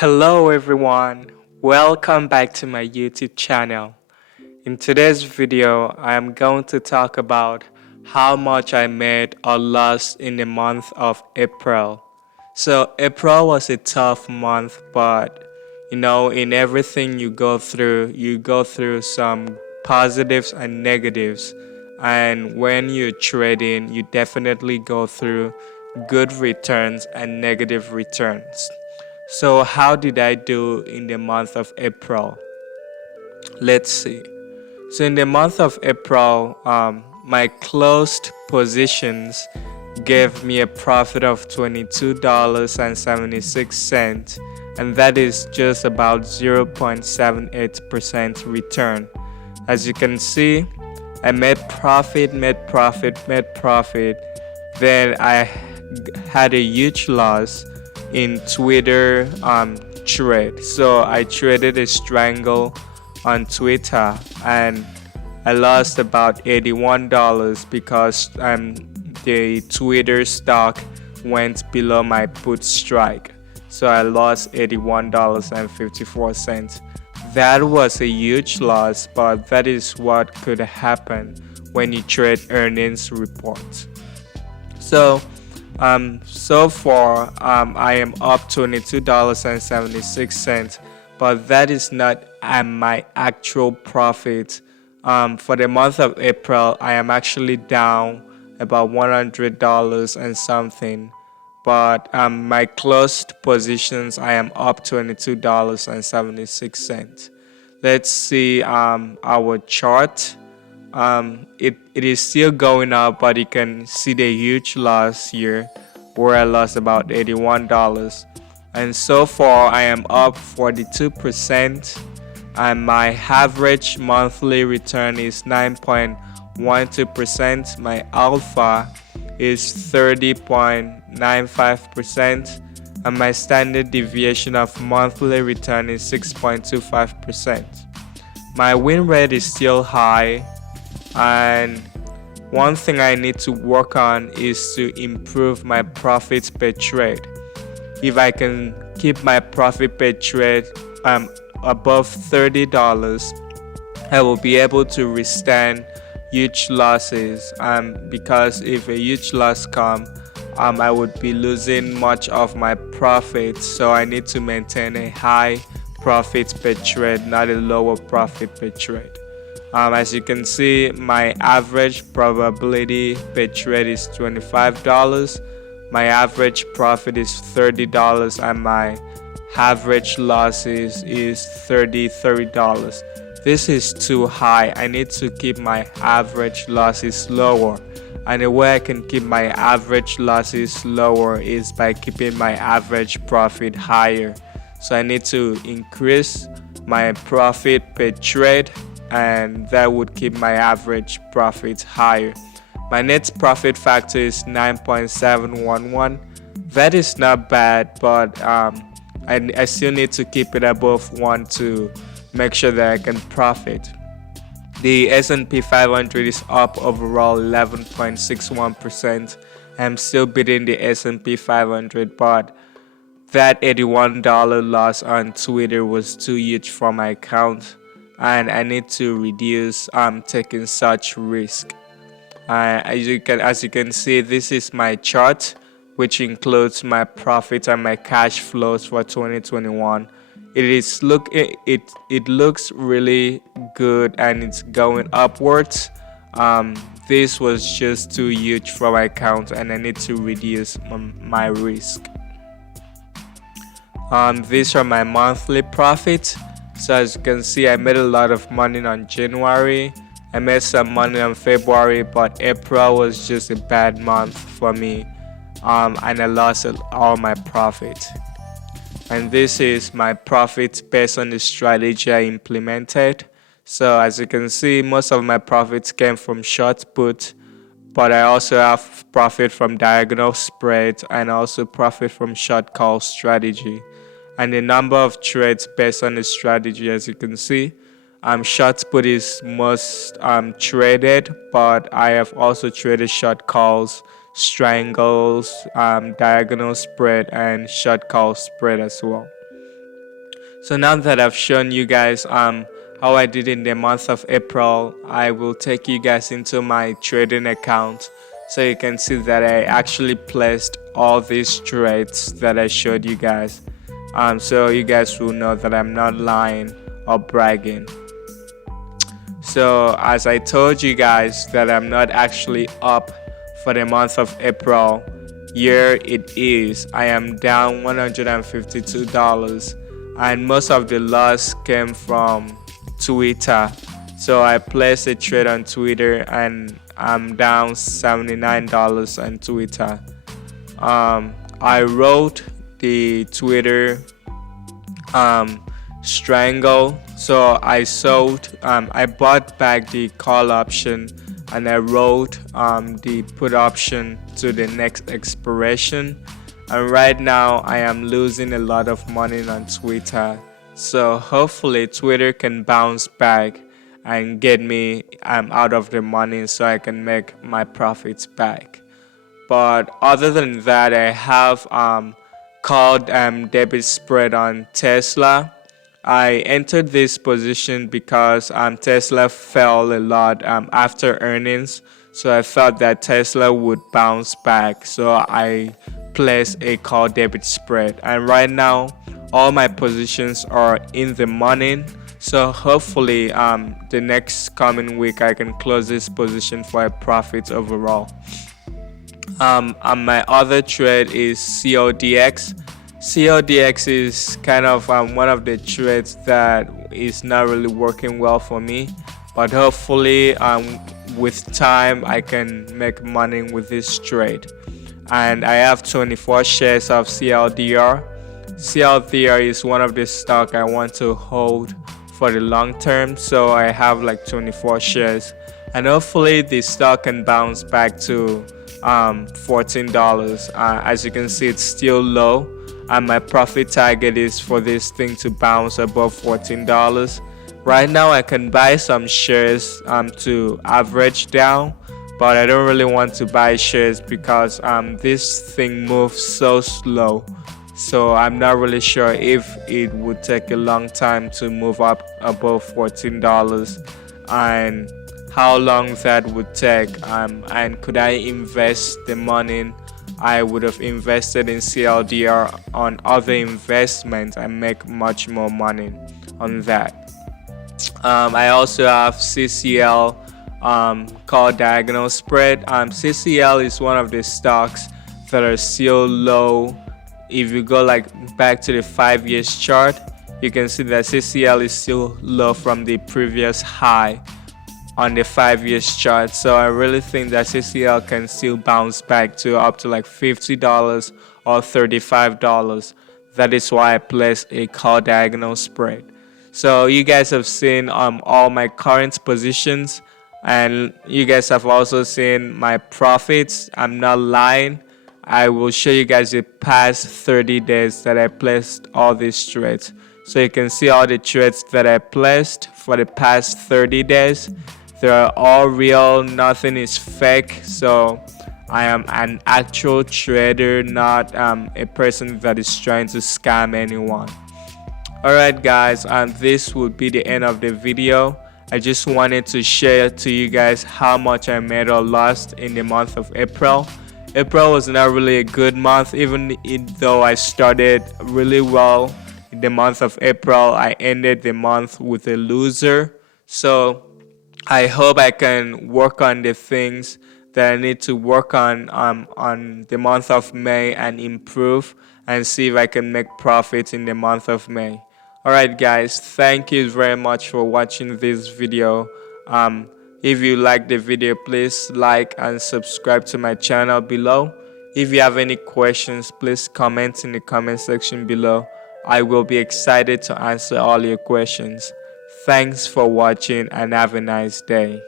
Hello everyone, welcome back to my YouTube channel. In today's video, I am going to talk about how much I made or lost in the month of April. So April was a tough month, but in everything you go through some positives and negatives. And when you're trading, you definitely go through good returns and negative returns. So how did I do in the month of April? Let's see. So in the month of April, my closed positions gave me a profit of $22.76, and that is just about 0.78% return. As you can see, I made profit. Then I had a huge loss in Twitter trade. So I traded a strangle on Twitter and I lost about $81 because the Twitter stock went below my put strike. So I lost $81.54. That was a huge loss, but that is what could happen when you trade earnings reports. So far, I am up $22.76, but that is not my actual profit. For the month of April, I am actually down about $100 and something, but my closed positions, I am up $22.76. Let's see our chart. It is still going up, but you can see the huge loss here where I lost about $81. And so far I am up 42%, and my average monthly return is 9.12%. My alpha is 30.95%, and my standard deviation of monthly return is 6.25%. My win rate is still high, and one thing I need to work on is to improve my profits per trade. If I can keep my profit per trade above $30, I will be able to withstand huge losses. Because if a huge loss comes, I would be losing much of my profits. So I need to maintain a high profit per trade, not a lower profit per trade. As you can see, my average probability per trade is $25. My average profit is $30, and my average losses is $33. This is too high. I need to keep my average losses lower. And the way I can keep my average losses lower is by keeping my average profit higher. So I need to increase my profit per trade, and that would keep my average profit higher. My net profit factor is 9.711. That is not bad, but I still need to keep it above 1 to make sure that I can profit. The S&P 500 is up overall 11.61%. I'm still beating the S&P 500, but that $81 loss on Twitter was too huge for my account, and I need to reduce taking such risk. As you can see, this is my chart, which includes my profits and my cash flows for 2021. It looks really good, and it's going upwards. This was just too huge for my account, and I need to reduce my risk. These are my monthly profits. So as you can see, I made a lot of money on January. I made some money on February, but April was just a bad month for me, and I lost all my profit. And this is my profits based on the strategy I implemented. So as you can see, most of my profits came from short put, but I also have profit from diagonal spread and also profit from short call strategy. And the number of trades based on the strategy, as you can see, short put is most traded, but I have also traded short calls, strangles, diagonal spread, and short call spread as well. So now that I've shown you guys how I did in the month of April, I will take you guys into my trading account so you can see that I actually placed all these trades that I showed you guys. So you guys will know that I'm not lying or bragging. So as I told you guys that I'm not actually up for the month of April, here it is. I am down $152, and most of the loss came from Twitter. So I placed a trade on Twitter and I'm down $79 on Twitter. I wrote the Twitter strangle, so I sold, I bought back the call option and I wrote the put option to the next expiration, and right now I am losing a lot of money on Twitter. So hopefully Twitter can bounce back and get me out of the money so I can make my profits back. But other than that, I have called debit spread on Tesla. I entered this position because Tesla fell a lot after earnings, so I felt that Tesla would bounce back, so I placed a call debit spread, and right now all my positions are in the money. So hopefully the next coming week I can close this position for a profit overall. My other trade is 𝐀𝐝𝐢𝐭𝐢𝐨𝐬. 𝐀𝐝𝐝𝐢𝐭𝐢𝐨𝐬 is kind of one of the trades that is not really working well for me, but hopefully with time I can make money with this trade. And I have 24 shares of 𝐀𝐝𝐢𝐿DR. 𝐀𝐝𝐿DR is one of the stock I want to hold for the long term, so I have like 24 shares, and hopefully the stock can bounce back to $14. As you can see, it's still low, and my profit target is for this thing to bounce above $14. Right now I can buy some shares to average down, but I don't really want to buy shares because this thing moves so slow. So I'm not really sure if it would take a long time to move up above $14 and how long that would take, and could I invest the money I would have invested in 𝐀𝐝𝐢𝐿DR on other investments and make much more money on that. I also have CCL called diagonal spread. CCL is one of the stocks that are still low. If you go back to the 5 years chart, you can see that CCL is still low from the previous high on the 5 years chart. So I really think that CCL can still bounce back to up to like $50 or $35. That is why I placed a call diagonal spread. So you guys have seen all my current positions, and you guys have also seen my profits. I'm not lying. I will show you guys the past 30 days that I placed all these trades. So you can see all the trades that I placed for the past 30 days. They are all real, nothing is fake. So I am an actual trader, not a person that is trying to scam anyone. Alright guys, this would be the end of the video. I just wanted to share to you guys how much I made or lost in the month of April. April was not really a good month, even though I started really well in the month of April. I ended the month with a loser. So I hope I can work on the things that I need to work on the month of May and improve and see if I can make profits in the month of May. Alright guys, thank you very much for watching this video. If you like the video, please like and subscribe to my channel below. If you have any questions, please comment in the comment section below. I will be excited to answer all your questions. Thanks for watching and have a nice day.